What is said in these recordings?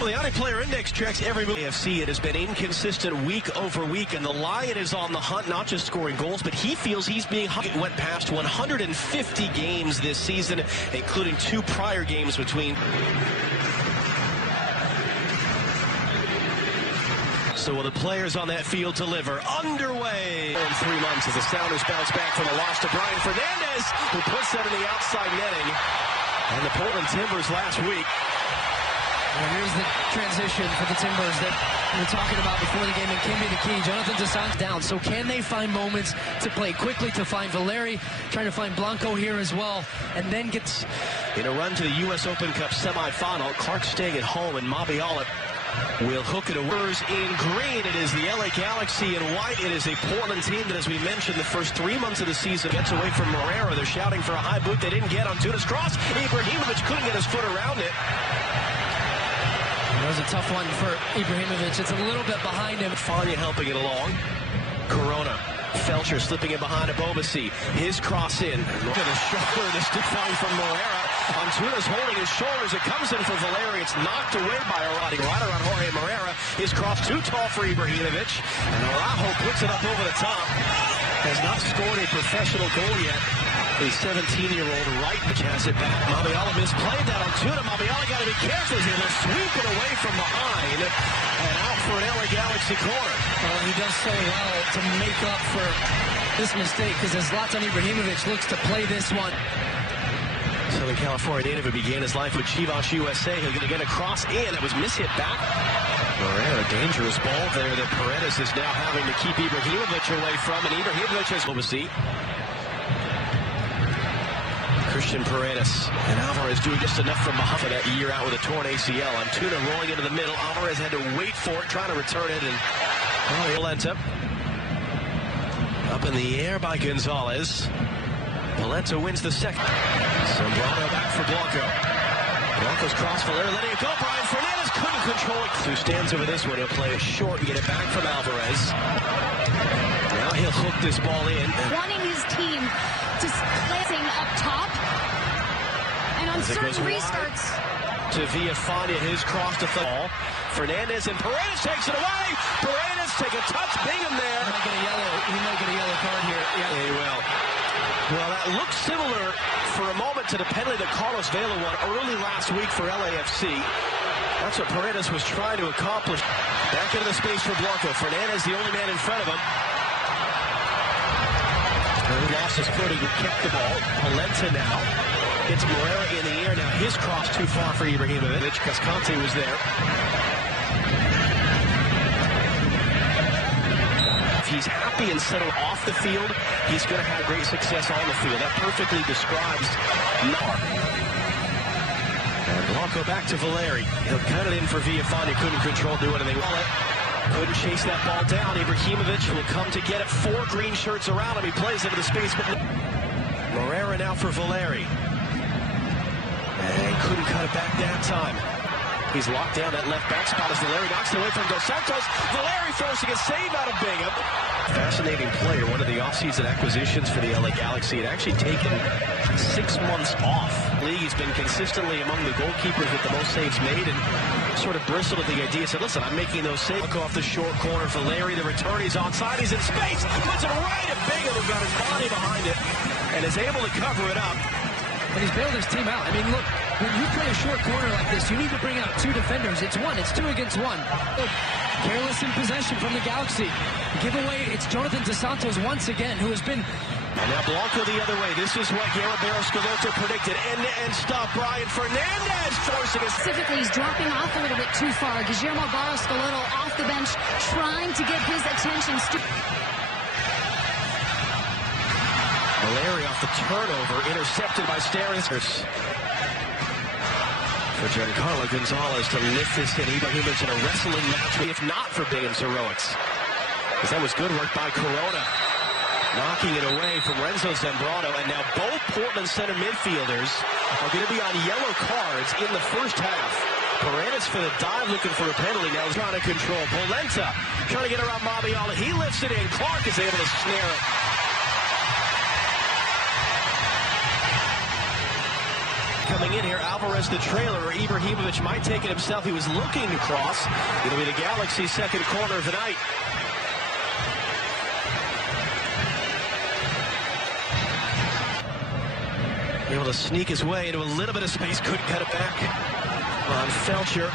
Well, the Audi Player Index tracks every move. AFC, it has been inconsistent week over week, and the Lion is on the hunt, not just scoring goals, but he feels he's being hung. It went past 150 games this season, including 2 prior games between. So will the players on that field deliver? Underway in 3 months as the Sounders bounce back from a loss to Brian Fernandez, who puts that in the outside netting. And the Portland Timbers last week. Well, here's the transition for the Timbers that we were talking about before the game, and can be the key. Jonathan Toussaint down. So can they find moments to play quickly, to find Valeri, trying to find Blanco here as well, and then gets... In a run to the U.S. Open Cup semifinal, Clark staying at home, and Mabiala will hook it away. In green, it is the LA Galaxy. In white, it is a Portland team that, as we mentioned, the first 3 months of the season gets away from Moreira. They're shouting for a high boot. They didn't get on Tunis cross. Ibrahimovic couldn't get his foot around it. That was a tough one for Ibrahimovic. It's a little bit behind him. Fania helping it along. Corona. Felcher slipping in behind Abobasi. His cross in. Look at the shoulder. This define from Moreira. Antunes holding his shoulders. It comes in for Valeri. It's knocked away by Araujo. Right around Jorge Moreira. His cross too tall for Ibrahimovic. And Araujo puts it up over the top. Has not scored a professional goal yet. The 17-year-old right has it back. Mabiala misplayed that on Tuna. Mabiala got to be careful. He's going to sweep it away from behind and out for an LA Galaxy corner. Well, he does so well to make up for this mistake because as Zlatan Ibrahimovic looks to play this one. Southern California native who began his life with Chivas USA. He's going to get a cross in. It was mishit back. Moreira, dangerous ball there that Paredes is now having to keep Ibrahimovic away from. And Ibrahimovic has overseen. Christian Paredes and Alvarez doing just enough from behind for that year out with a torn ACL. Antuna rolling into the middle. Alvarez had to wait for it, trying to return it, and Polenta up in the air by Gonzalez. Polenta wins the second. Zambrano back for Blanco. Blanco's cross Valeri letting it go. Brian Fernandez couldn't control it. Who stands over this one? He'll play it short and get it back from Alvarez. Now he'll hook this ball in. Wanting his team to placing up top. And on certain restarts. To Villafania, his cross to fall. Fernandez and Paredes takes it away. Paredes take a touch. Bingham there. He might get a yellow card here. Yeah, he will. Well, that looks similar for a moment to the penalty that Carlos Vela won early last week for LAFC. That's what Paredes was trying to accomplish. Back into the space for Blanco. Fernandez, the only man in front of him. He lost his footing, he kept the ball. Polenta now. It's Moreira in the air now. His cross too far for Ibrahimovic. Cascante was there. If he's happy and settled off the field, he's going to have great success on the field. That perfectly describes Nar. And Blanco back to Valeri. He'll cut it in for Villafania. Couldn't control, do anything. Couldn't chase that ball down. Ibrahimovic will come to get it. 4 green shirts around him. He plays into the space. But Moreira now for Valeri. And couldn't cut it back that time. He's locked down that left back spot as Valeri knocks it away from Dos Santos. Valeri forcing a save out of Bingham. Fascinating player, one of the offseason acquisitions for the LA Galaxy. Had actually taken 6 months off. He's been consistently among the goalkeepers with the most saves made and sort of bristled at the idea. Said, listen, I'm making those saves. Look off the short corner. Valeri, the return, he's onside. He's in space. Puts it right at Bingham, who got his body behind it and is able to cover it up. And he's bailed his team out. I mean, look, when you play a short corner like this, you need to bring out 2 defenders. It's 2 against 1. Careless in possession from the Galaxy. Giveaway, it's Jonathan Dos Santos once again, who has been... And now Blanco the other way. This is what Guillermo Scalotto predicted. End-to-end stop. Brian Fernandez forcing it. Specifically, he's dropping off a little bit too far. Guillermo Scalotto off the bench, trying to get his attention. Valeri off the turnover, intercepted by Steris. For Giancarlo Gonzalez to lift this in. Ibrahimovic in a wrestling match, if not for Bingham's heroics. Because that was good work by Corona. Knocking it away from Renzo Zambrano. And now both Portland center midfielders are going to be on yellow cards in the first half. Paredes for the dive, looking for a penalty. Now he's trying to control. Polenta trying to get around Mabiala. He lifts it in. Clark is able to snare it. coming in here. Alvarez the trailer. Ibrahimovic might take it himself. He was looking to cross. It'll be the Galaxy's second corner of the night. Able to sneak his way into a little bit of space. Couldn't cut it back on Felcher.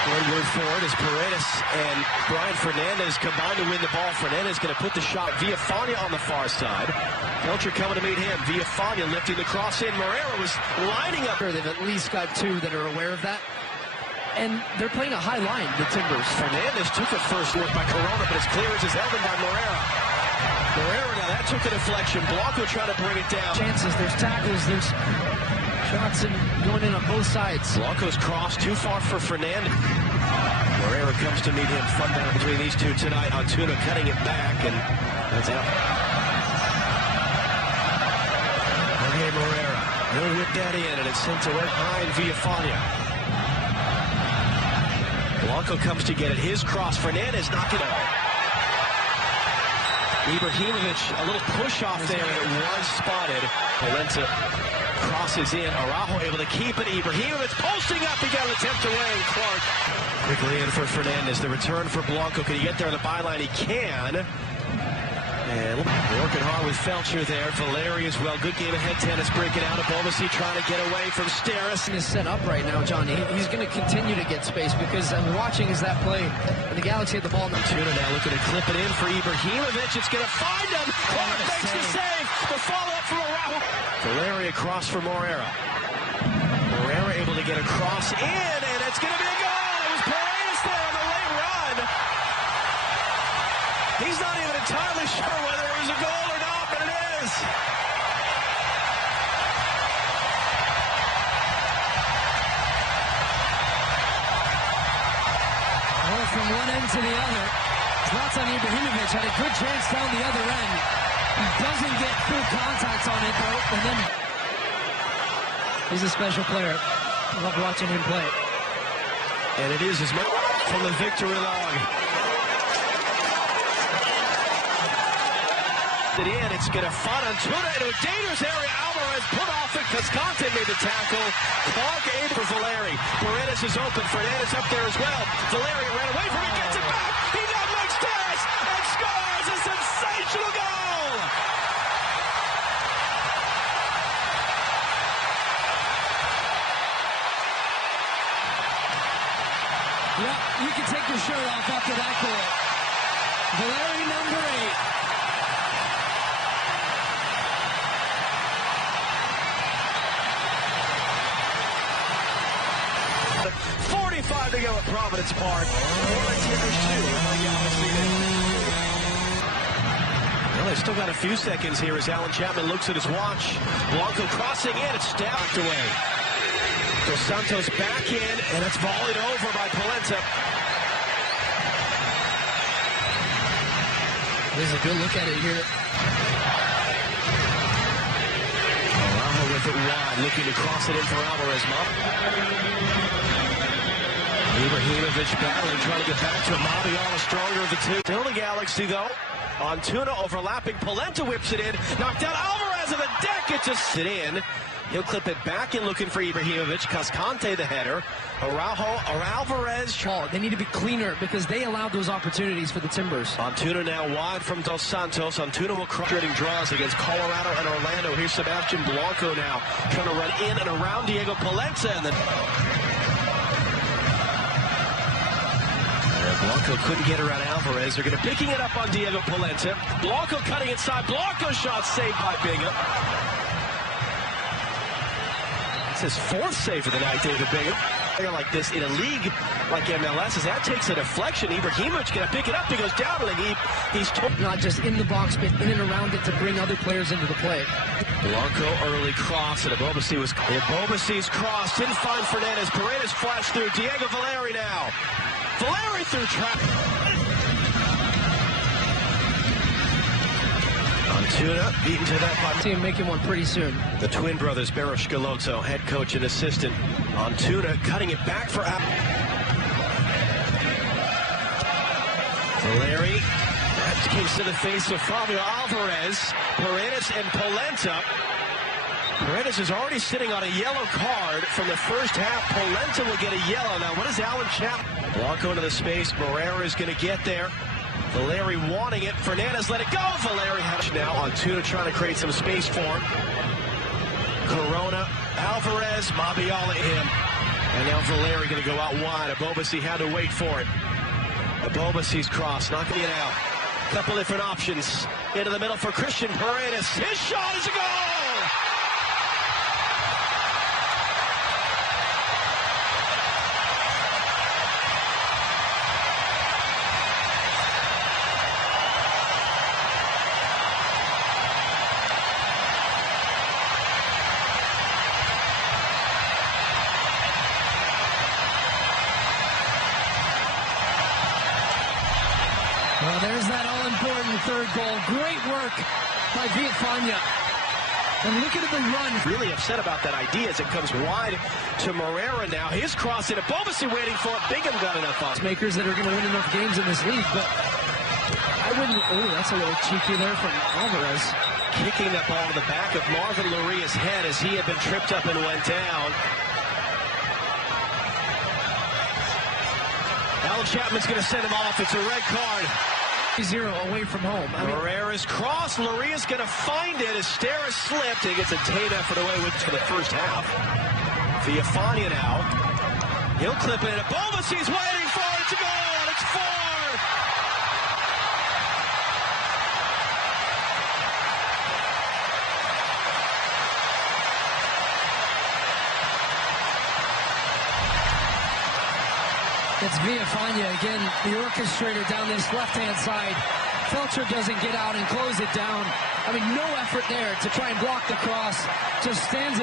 One word for it is Paredes and Brian Fernandez combined to win the ball. Fernandez going to put the shot. Villafana on the far side. Felcher coming to meet him. Villafana lifting the cross in. Moreira was lining up. They've at least got two that are aware of that. And they're playing a high line, the Timbers. Fernandez took it first work by Corona, but his clearance is held in by Moreira. Moreira, now that took a deflection. Blanco trying to bring it down. Chances, there's tackles, there's shots and going in on both sides. Blanco's cross too far for Fernandez. Moreira comes to meet him. Fun battle between these two tonight. Antuna cutting it back, and that's out. Okay, Moreira. He'll whip that in, and it's sent away behind Villafana. Blanco comes to get it. His cross. Fernandez knocking it out. Ibrahimovic, a little push off there, and it was spotted. Polenta crosses in. Araujo able to keep it. Ibrahimovic posting up. He got an attempt away. Clark quickly in for Fernandez. The return for Blanco. Can he get there on the byline? He can. And working hard with Felcher there. Valeri as well. Good game of head tennis. Breaking out of Bobacy trying to get away from Steris. Is set up right now, John. He's going to continue to get space because I'm watching as that play. And the Galaxy had the ball. Tuna now looking to clip it in for Ibrahimovic. It's going to find him. Clark makes the save. The follow-up from Araujo. Valeri across for Moreira. Moreira able to get a cross in, and it's going to be a goal. It was Paredes there on the late run. He's not even entirely sure whether it was a goal or not, but it is. Well, from one end to the other, Zlatan Ibrahimovic had a good chance down the other end. He doesn't get full contact on it, though, and then he's a special player. I love watching him play. And it is as much from the victory log. It's going to find Antuna into a dangerous area. Alvarez put off it because Conte made the tackle. Clark aid for Valeri. Paredes is open. Fernandez up there as well. Valeri ran away from it, gets it back. He now makes Terrace and scores a sensational goal. Yeah, you can take your shirt off after that goal. Valeri, number 8. 45 to go at Providence Park. Well, they've still got a few seconds here as Alan Chapman looks at his watch. Blanco crossing in. It's stabbed away. Dos Santos back in, and it's volleyed over by Polenta. There's a good look at it here. Araujo with it wide, looking to cross it in for Alvarez. Ibrahimovic battling, trying to get back to Mabiala, stronger of the two. Still the Galaxy, though. Antuna overlapping. Polenta whips it in. Knocked out Alvarez on the deck. It just sit in. He'll clip it back in looking for Ibrahimovic. Cascante the header. Araujo or Alvarez. Oh, they need to be cleaner because they allowed those opportunities for the Timbers. Antuna now wide from Dos Santos. Antuna will crush draws against Colorado and Orlando. Here's Sebastian Blanco now trying to run in and around Diego Polenta. And then Blanco couldn't get around Alvarez. They're going to picking it up on Diego Polenta. Blanco cutting inside. Blanco shot saved by Bingham. It's his 4th save of the night, David Bingham. Like this in a league like MLS, as that takes a deflection. Ibrahimovic going to pick it up. He goes down, and he's not just in the box, but in and around it to bring other players into the play. Blanco early cross, and Bobacy's cross didn't find Fernandez. Paredes flashed through. Diego Valeri now. Valeri through traffic. Antuna beaten to that by team making one pretty soon. The twin brothers, Baros Galotto, head coach and assistant. Antuna cutting it back for Valeri. That came to the face of Fabio Alvarez. Paredes and Polenta. Paredes is already sitting on a yellow card from the first half. Polenta will get a yellow. Now, what is Alan Chapman? Blanco into the space. Moreira is going to get there. Valeri wanting it. Fernandez let it go. Valeri now on Tuna trying to create some space for him. Corona, Alvarez, Mabiala him. And now Valeri going to go out wide. Abobasi had to wait for it. Abobasi's cross, knocking it out. Couple different options. Into the middle for Christian Paredes. His shot is a goal! Well, there's that all-important third goal. Great work by Villafana. And look at the run. Really upset about that idea as it comes wide to Moreira now. His cross in. Abobasi waiting for it. Bingham got enough on. Makers that are going to win enough games in this league, but I wouldn't. Oh, that's a little cheeky there from Alvarez. Kicking that ball to the back of Marvin Luria's head as he had been tripped up and went down. Alan Chapman's going to send him off. It's a red card. 0 away from home. Moreira's cross. Luria's going to find it. Estera slipped. He gets a tame effort away with for the first half. Villafana now. He'll clip it. Abobasi's waiting for it to go. And it's 4. It's Villafana again, the orchestrator down this left-hand side. Felcher doesn't get out and close it down. I mean, no effort there to try and block the cross. Just stands